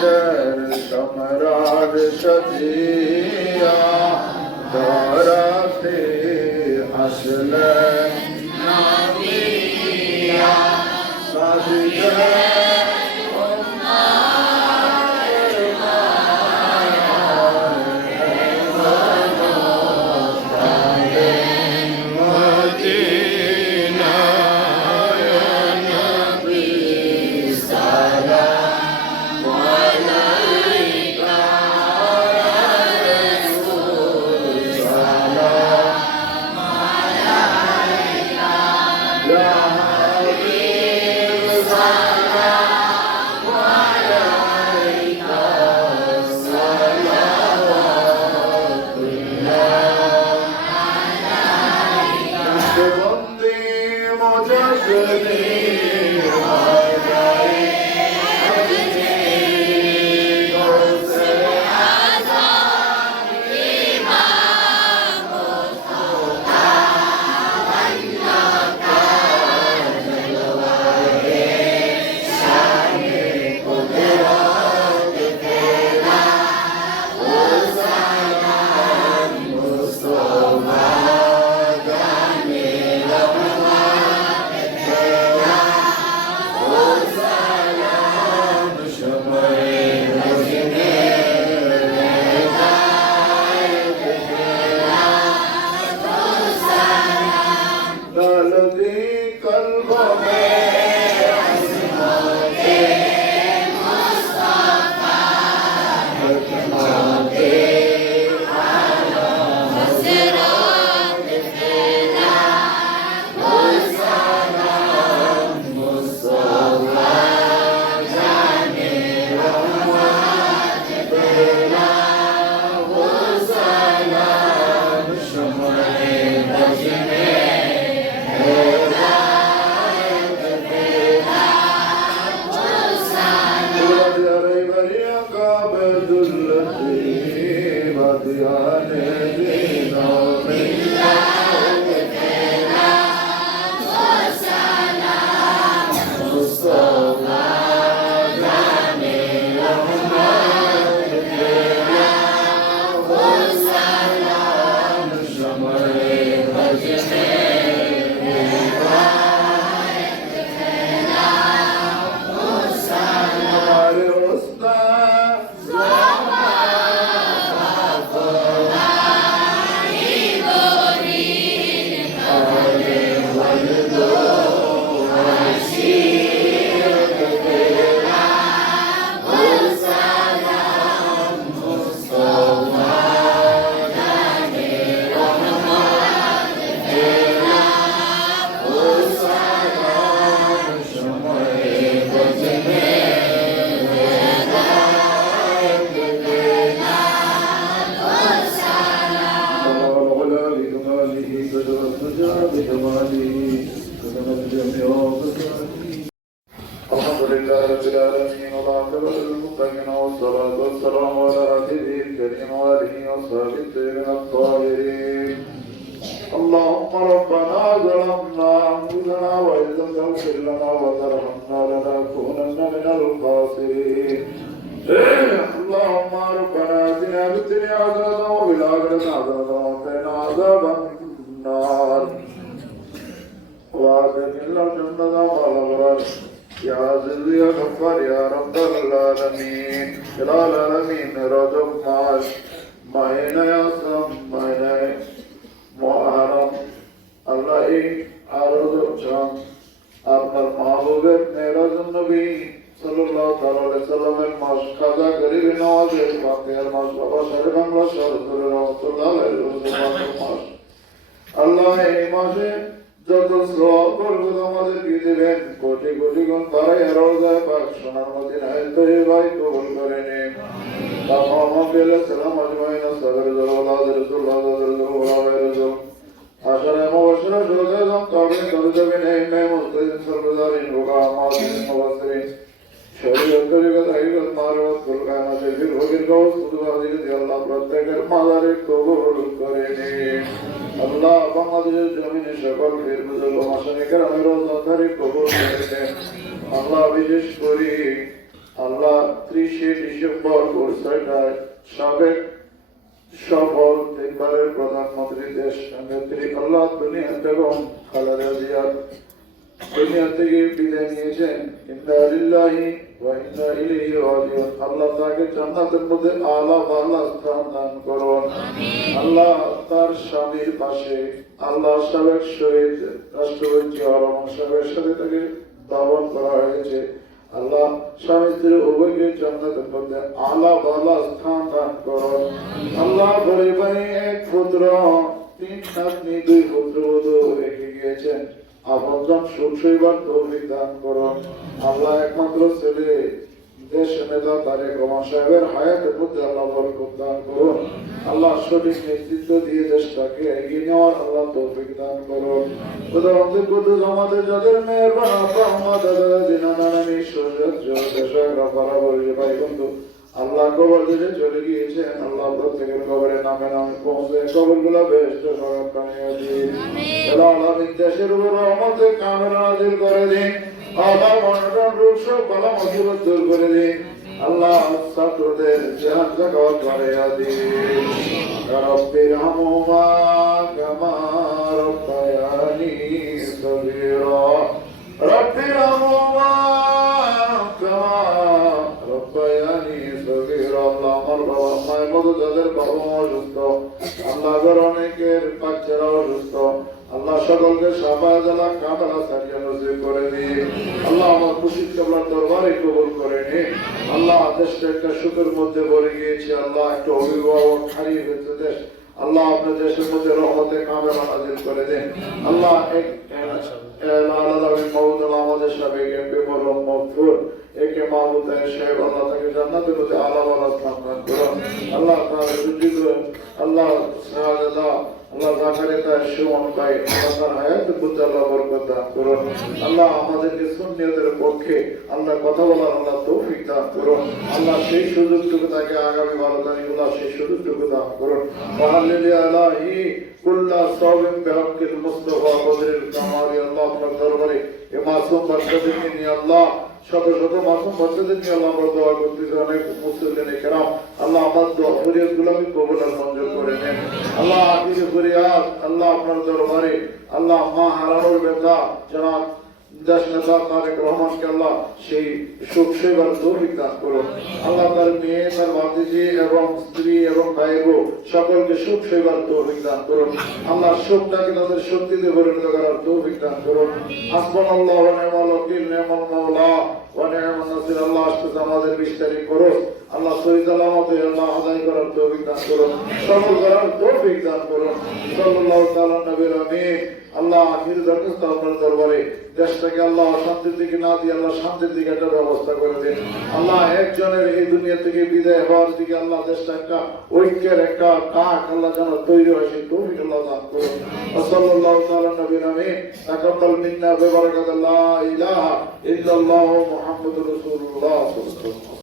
হায়দার সম্রাট সাজিয়া ধরাতে আসলেন নবিয়া সাজিয়া আল্লাহ 30 ডিসেম্বর 6টায় সাবেক সফল তিনবারের প্রধানমন্ত্রী দেশ নেত্রী আল্লাহ দুনিয়া বেগম খালেদা জিয়া দুনিয়া থেকে বিদায় নিয়েছেন। ইন্না লিল্লাহি ওয়া ইন্না ইলাইহি রাজিউন। আল্লাহ তাকে জান্নাতের মধ্যে আলা বালা স্থান দান করুন। আল্লাহ তার স্বামীর পাশে আল্লাহ সাবেক শহীদ রাষ্ট্রপতি জিয়া রহমান সাহেবের সাথে তাকে দাফন করা হয়েছে। আল্লাহ স্বামী স্ত্রী উভয়কে জান্নাতের মধ্যে আলা বালা স্থান দান করুন। আল্লাহ পরিবারে এক পুত্র 3 নাতনি 2 পুত্রবধূ রেখে গিয়েছেন। আপনজন সুখ সইবার তৌফিক দান করুন। আল্লাহ একমাত্র ছেলে দেশ নেতা তারেক রহমান সাহেবের হায়াতের মধ্যে আল্লাহ বরকত দান করুন। আল্লাহ সঠিক নেতৃত্ব দিয়ে দেশটাকে এগিয়ে নেওয়ার আল্লাহ তৌফিক দান করুন। উদাহরণদের প্রতি আমাদের যাদের মেহরবান আপা আম্মা দাদা দাদি নানা নানি শ্বশুর দেশরা বরাবর ভাই বন্ধু আল্লাহ কবর দিতে চলে গিয়েছেন। আল্লাহ প্রত্যেকের কবরে নামে নামে পৌঁছে কবরগুলো বেহেশত সরব বানিয়ে দিন। আল্লাহ দেশের উপর রহমতের কামনা নাযিল করে দিন। আল্লাহ অনটন রোগ সব বালা মুসিবত দূর করে দিন। আল্লাহ ছাত্রদের জাহান জাগাত বাড়িয়ে দিন। রব্বির হামহুমা কামা রব্বায়ানি সগীরা। রব্বির হামহুমা কামা রব্বায়ানি সগীরা। আল্লাহ আমার বাবা মায়ের মতো যাদের বাবা মা অসুস্থ, আল্লাহ ঘর অনেকের বাচ্চারা অসুস্থ, আল্লাহ সকলকে সাফা জালা কামলা সারিয়া নসিব করে দিন। আল্লাহ আমার খুশি কেবলার দরবারে কবুল করে নিন। আল্লাহ দেশটা একটা সুখের মধ্যে ভরে গিয়েছে। আল্লাহ একটা অভিভাবক হারিয়ে ফেলছে দেশ। আল্লাহ আপনার দেশের মধ্যে রহমতে কামেলা নাযিল করে দেন। আল্লাহ এক আমাদের সাবেক এমপি মরহুম মগফুর একে মাহমুদ সাহেব আল্লাহ তাকে জান্নাতের মধ্যে আলা বালা স্থান দান করুন। আল্লাহ তার সুযোগ আল্লাহ শাহাদাত আল্লাহ জাকারিয়া সুমন ভাই আল্লাহ তার হায়াতের মধ্যে আল্লাহ বরকত দান করুন। আল্লাহ আমাদেরকে সুন্নিয়তের পক্ষে আল্লাহ কথা বলার আল্লাহ তৌফিক দান করুন। আল্লাহ সেই সুযোগটুকু তাকে আগামী 12 তারিখ সেই সুযোগটুকু দান করুন। আল্লাহি কুল্লা সাওবিন বিহাক্কিল মুস্তাফা বদরিল কামালি। আল্লাহ আপনার দরবারে এই মাসুম বাচ্চাদেরকে নিয়ে আল্লাহ শত শত মাসুম বাচ্চাদের নিয়ে আল্লাহ আমরা দোয়া করতেছি। অনেক মুসলিম কেরাম আল্লাহ আমার দোয়া ফরিয়াদ গুলাকে কবুল আর মঞ্জুর করে নেন। আল্লাহ আখির ফরিয়াদ আল্লাহ আপনার দরবারে আল্লাহ মা হারানোর ব্যথা জনাব দেশ নেতা তারেক রহমানকে আল্লাহ সেই সুখ সেবার তৌফিক দান করুন। আল্লাহ তার মেয়ে তার ভাতিজি এবং স্ত্রী এবং ভাই বোন সকলকে সুখ সেবার তৌফিক দান করুন। আল্লাহ সুখটাকে তাদের শক্তিতে পরিণত করার তৌফিক দান করুন। হাসবুনাল্লাহু ওয়া নি'মাল ওয়াকিল নি'মাল মাওলা ওয়া নি'মান নাসির। আল্লাহ আসতে আমাদের 20 তারিখ করুন। আল্লাহ সহি সালামতে আল্লাহ আদায় করার তৌফিক দান করুন। সফল করার তৌফিক দান করুন। সাল্লাল্লাহু তাআলা নবীর আমিন। আল্লাহ আখির দরখাস্ত আপনার দরবারে দেশটাকে আল্লাহ শান্তির দিকে না দিয়ে আল্লাহ শান্তির দিকে একটা ব্যবস্থা করে দিন। আল্লাহ একজনের এই দুনিয়া থেকে বিদায় হওয়ার দিকে আল্লাহ দেশটা একটা ঐক্যের একটা কাক আল্লাহ যেন তৈরি হয় সেই তৌফিক আল্লাহ দান করুন। সাল্লাল্লাহু তাআলা নবীর আমিন। তাকাব্বাল মিন্না বিবারাকাতিল্লাহ ইলাহা ইল্লাল্লাহু মুহাম্মাদুর রাসূলুল্লাহ সাল্লাল্লাহু আলাইহি ওয়াসাল্লাম।